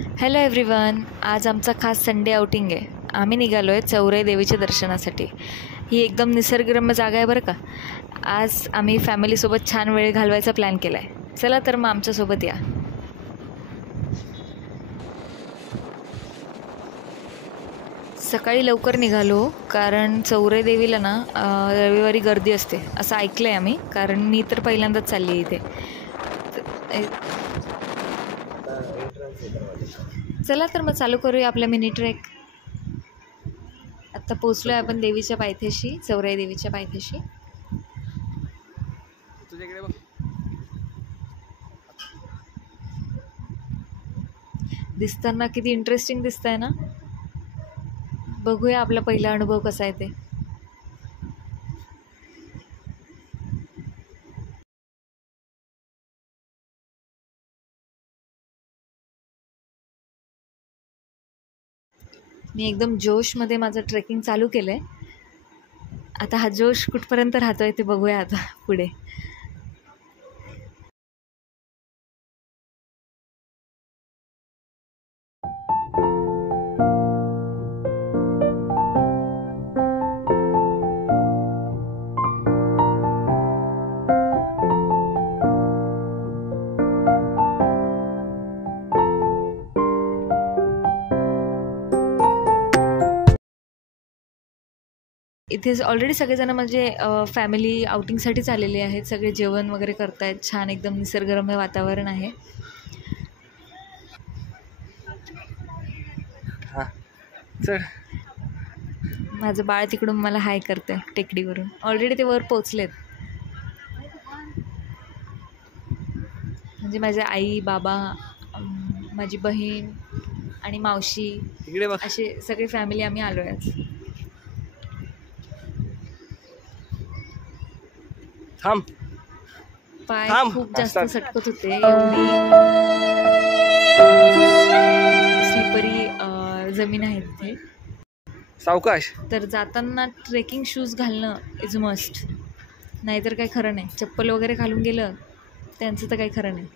Hello everyone, आज आमचा खास संडे आउटिंग आहे. आम्ही निघालो आहे चौराई देवीच्या दर्शनासाठी. ही एकदम निसर्गरम्य जागा आहे बरं का. आज आम्ही फॅमिलीसोबत छान वेळ घालवायचा प्लॅन केला आहे. चला तर मग आमच्यासोबत या. सकाळी लवकर निघालो कारण चौराई देवीला ना रविवारी गर्दी असते असं ऐकलं आहे आम्ही, कारण मी तर पहिल्यांदाच चालली आहे इथे. चला तर मग चालू करूया आपला मिनी ट्रेक. आत्ता पोचलो आहे आपण देवीच्या पायथ्याशी, चौराई देवीच्या पायथ्याशी. दिसताना किती इंटरेस्टिंग दिसतंय ना. बघूया आपला पहिला अनुभव कसा आहे ते. मी एकदम जोशमध्ये माझं ट्रेकिंग चालू केलं आहे. आता हा जोश कुठपर्यंत राहतो आहे ते बघूया आता पुढे. इथे ऑलरेडी सगळेजण म्हणजे फॅमिली आउटिंगसाठीच आलेले आहेत. सगळे जेवण वगैरे करतायत. छान एकदम निसर्गरम्य वातावरण आहे. माझं बाळ तिकडून मला हाय करतं टेकडीवरून. ऑलरेडी ते वर पोचलेत. म्हणजे माझे आई बाबा, माझी बहीण आणि मावशी, असे सगळे फॅमिली आम्ही आलो आहे आज. पाय खूप जास्त सटकत होते. एवढी स्लिपरी जमीन आहे तिथे. सावकाश. तर जाताना ट्रेकिंग शूज घालणं इज मस्ट, नाहीतर काही खरं नाही. चप्पल वगैरे घालून गेलं त्यांचं तर काही खरं नाही.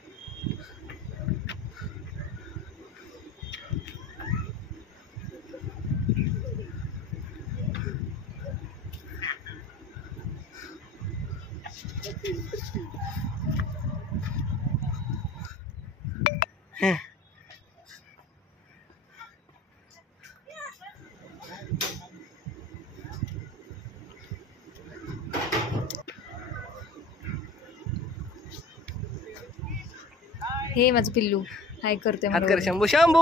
हे माझं पिल्लू हाय करते. शंभू शंभू.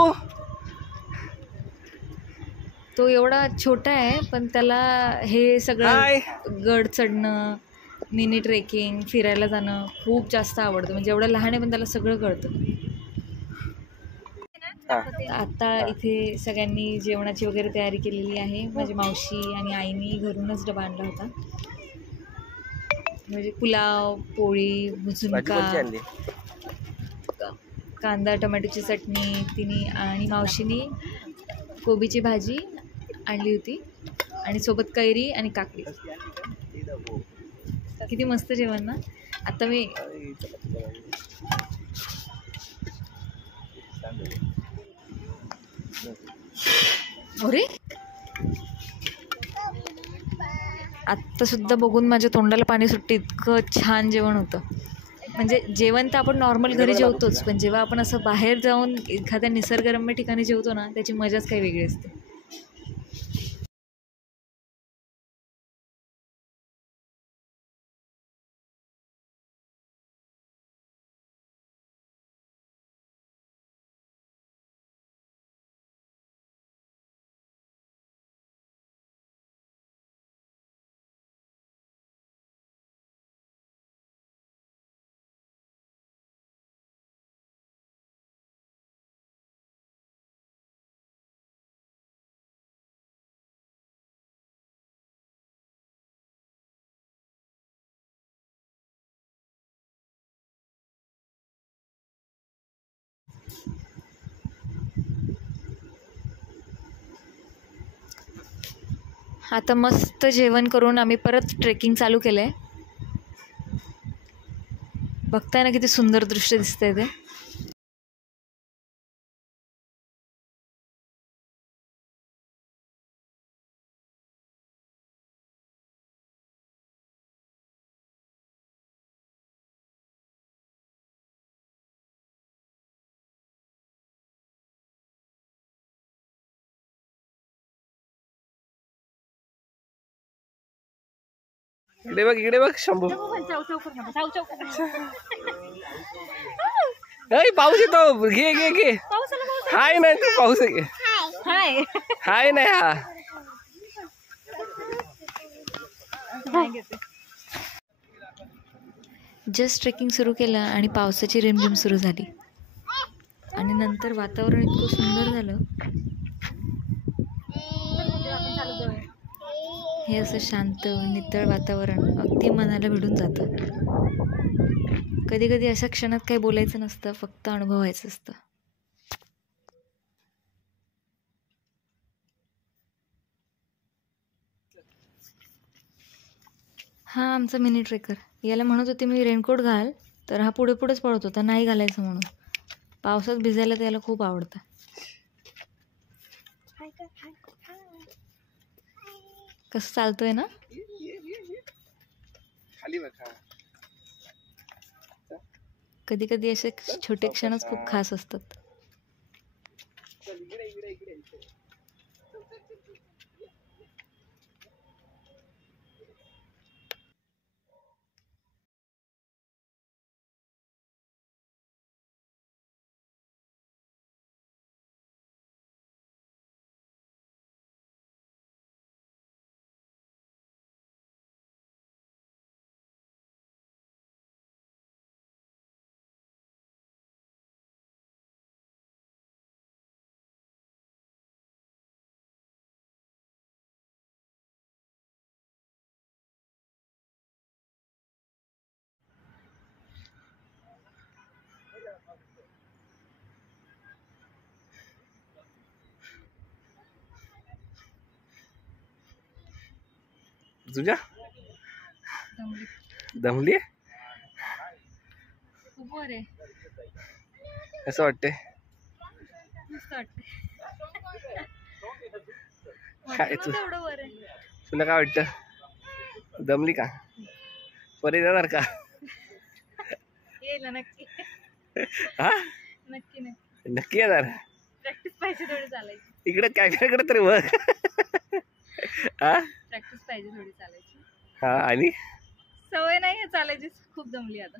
तो एवढा छोटा आहे पण त्याला हे सगळं गड चढणं, मिनी ट्रेकिंग, फिरायला जाणं खूप जास्त आवडतं. म्हणजे एवढं लहान आहे पण त्याला सगळं कळतं. आता इथे सगळ्यांनी जेवणाची वगैरे तयारी केलेली आहे. माझी मावशी आणि आईनी घरूनच डबा आणला होता. म्हणजे पुलाव, पोळी, झुणका, कांदा टोमॅटोची चटणी तिने आणि मावशीनी कोबीची भाजी आणली होती आणि सोबत कैरी आणि काकडी. किती मस्त जेवण ना. आता मी अरे आत्ता सुद्धा बघून माझ्या तोंडाला पाणी सुटते. इतकं छान जेवण होतं. म्हणजे जेवण तर आपण नॉर्मल घरी जेवतोच, पण जेव्हा आपण असं बाहेर जाऊन एखाद्या निसर्गरम्य ठिकाणी जेवतो ना, त्याची मजाच काही वेगळी असते. आता मस्त जेवण करून आम्ही परत ट्रेकिंग चालू केलं आहे. बघताय ना किती सुंदर दृश्य दिसतंय ते. इकडे बघ शंभू. अय पाऊस येतो. घे हाय नाही तू पाऊस आहे. हाय नाही हा. जस्ट ट्रेकिंग सुरू केलं आणि पावसाची रिमझिम सुरू झाली आणि नंतर वातावरण इतकं सुंदर झालं. हे असं शांत नितळ वातावरण अगदी मनाला भिडून जातं. कधी कधी अशा क्षणात काही बोलायचं नसतं, फक्त अनुभवायचं असतं. हा आमचा मिनी ट्रेकर. याला म्हणत होते मी रेनकोट घाल, तर हा पुढेच पळत होता नाही घालायचं म्हणून. पावसात भिजायला त्याला खूप आवडतं. कसं चालतोय ना. कधी कधी असे छोटे क्षणच खूप खास असतात. तुझ्या दमली असं वाटतंय. काय तुला काय वाटतं? दमली का? परत येणार का? नक्की हा नक्की येणार. प्रॅक्टिस पाहिजे थोडी चालायची. इकडे कॅमेराकडे तरी बघ. हा प्रॅक्टिस पाहिजे थोडी चालायची. हा आणि सवय नाही आहे चालायची. खूप दमली आता.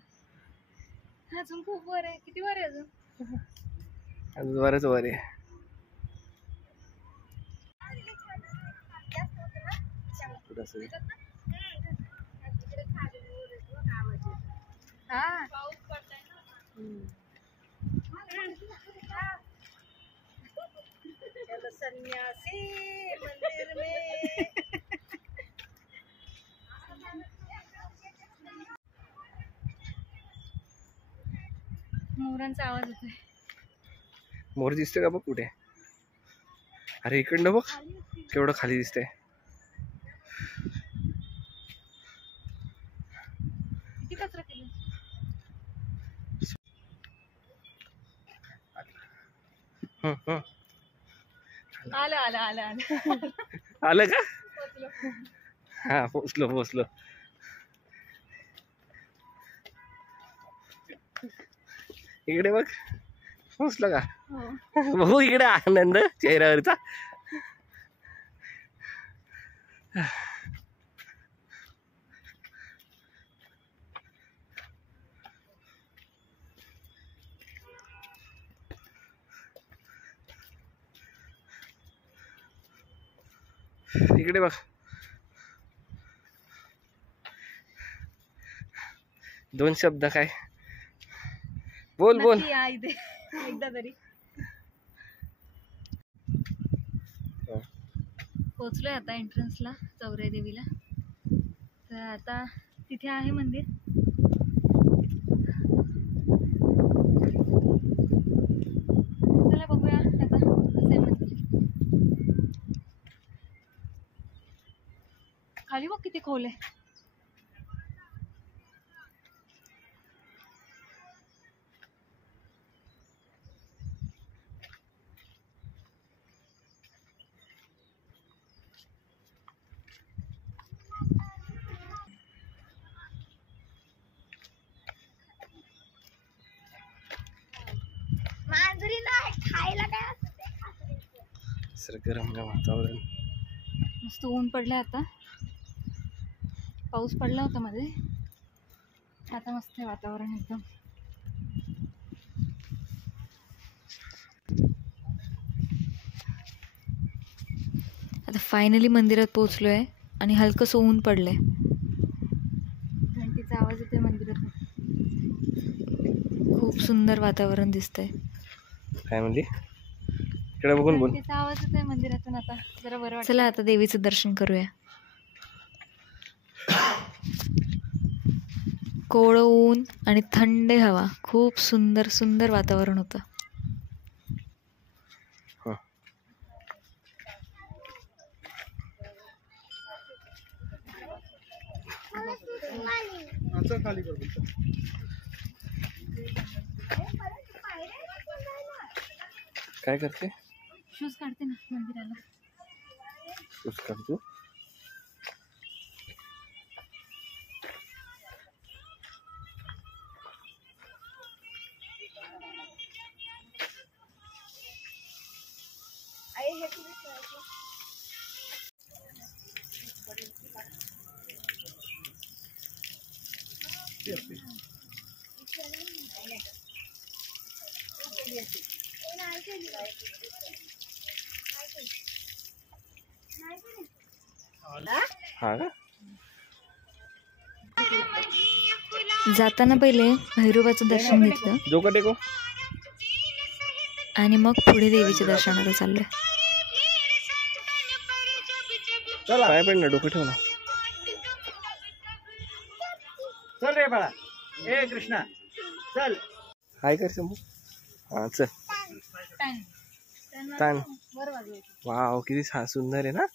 अजून खूप वर आहे. किती वर आहे अजून? बरंच वर आहे. सन्यासी मंदिर में. मोरांचा आवाज होतोय. मोर दिसतोय का बघ कुठे? अरे इकडनं बघ केवढं खाली दिसतंय. किती कचरा केला. आलं आलं आलं आलं आलं का? हा पोचलो. इकडे बघ पोचलो का? बघू इकडे आनंद चेहऱ्यावरचा. इकडे बघ. दोन शब्द काय बोल. एकदा तरी पोचलोय आता एंट्रन्सला चौराई देवीला. तर आता तिथे आहे मंदिर. चला बघूया आता कसं आहे मंदिर. खाली बघ किती खोल आहे. गरम वातावरण. मस्त ऊन पडलंय आता. पाऊस पडला होता मध्ये, आता मस्त आहे वातावरण एकदम. आता फायनली मंदिरात पोहोचलोय आणि हलकंसं ऊन पडलंय. घंटीचा आवाज येतोय मंदिरात. खूप सुंदर वातावरण दिसतंय. काय म्हणली? इकडे बघून बोल. घंटीचा आवाज येतोय मंदिरातून. आता जरा बरं वाटतं. चला आता देवीचं दर्शन करूया. कोवळं ऊन आणि थंड हवा, खूप सुंदर सुंदर वातावरण होतं. काय करते? शूज काढते ना मंदिराला. शूज काढतो. हा का? जाताना पहिले भैरोबाचं दर्शन घेतलं जो का टेको आणि मग पुढे देवीच्या दर्शनाला चाललोय. काय पण ना डोकं ठेव ना. चल रे बाळा, ए कृष्णा चल. हाय कर शंभू. हा चल. तान. वाव किती सुंदर आहे ना.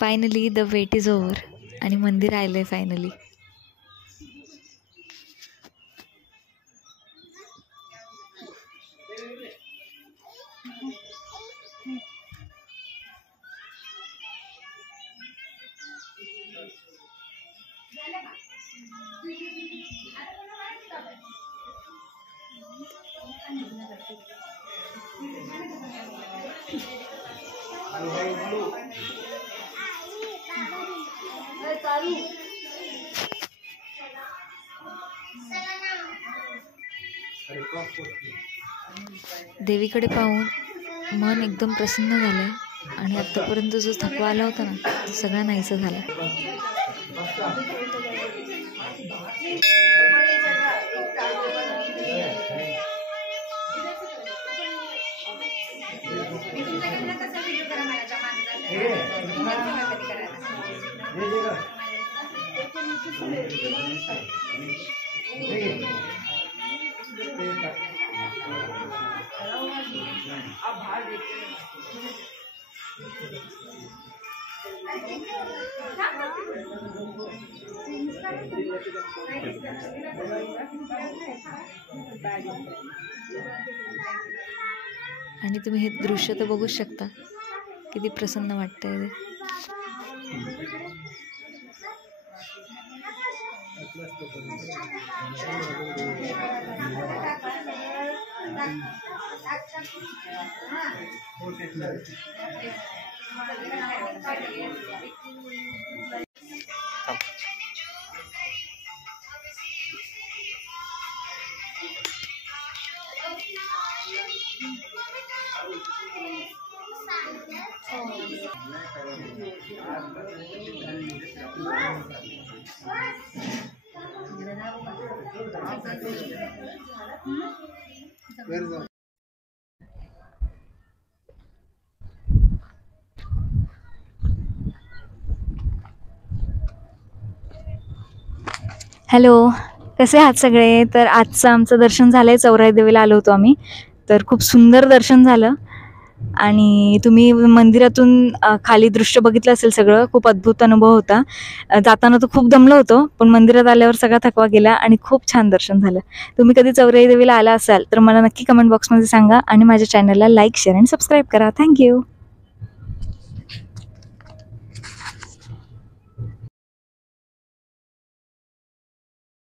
Finally the wait is over आणि मंदिर आलंय फायनली. देवीकडे पाहून मन एकदम प्रसन्न झालंय आणि आतापर्यंत जो थकवा आला होता ना तो सगळा नाहीसा झाला. आणि तुम्ही हे दृश्य तर बघू शकता किती प्रसन्न वाटतंय ते. हॅलो, कसे आहात सगळे? तर आजचं आमचं दर्शन झालं आहे. चौराई देवीला आलो होतो आम्ही. तर खूप सुंदर दर्शन झालं आणि तुम्ही मंदिरातून खाली दृश्य बघितलं असेल सगळं. खूप अद्भुत अनुभव होता. जाताना तर खूप दमलो होतो, पण मंदिरात आल्यावर सगळा थकवा गेला आणि खूप छान दर्शन झालं. तुम्ही कधी चौराई देवीला आला असाल तर मला नक्की कमेंट बॉक्समध्ये सांगा आणि माझ्या चॅनलला लाईक, शेअर आणि सबस्क्राईब करा. थँक्यू.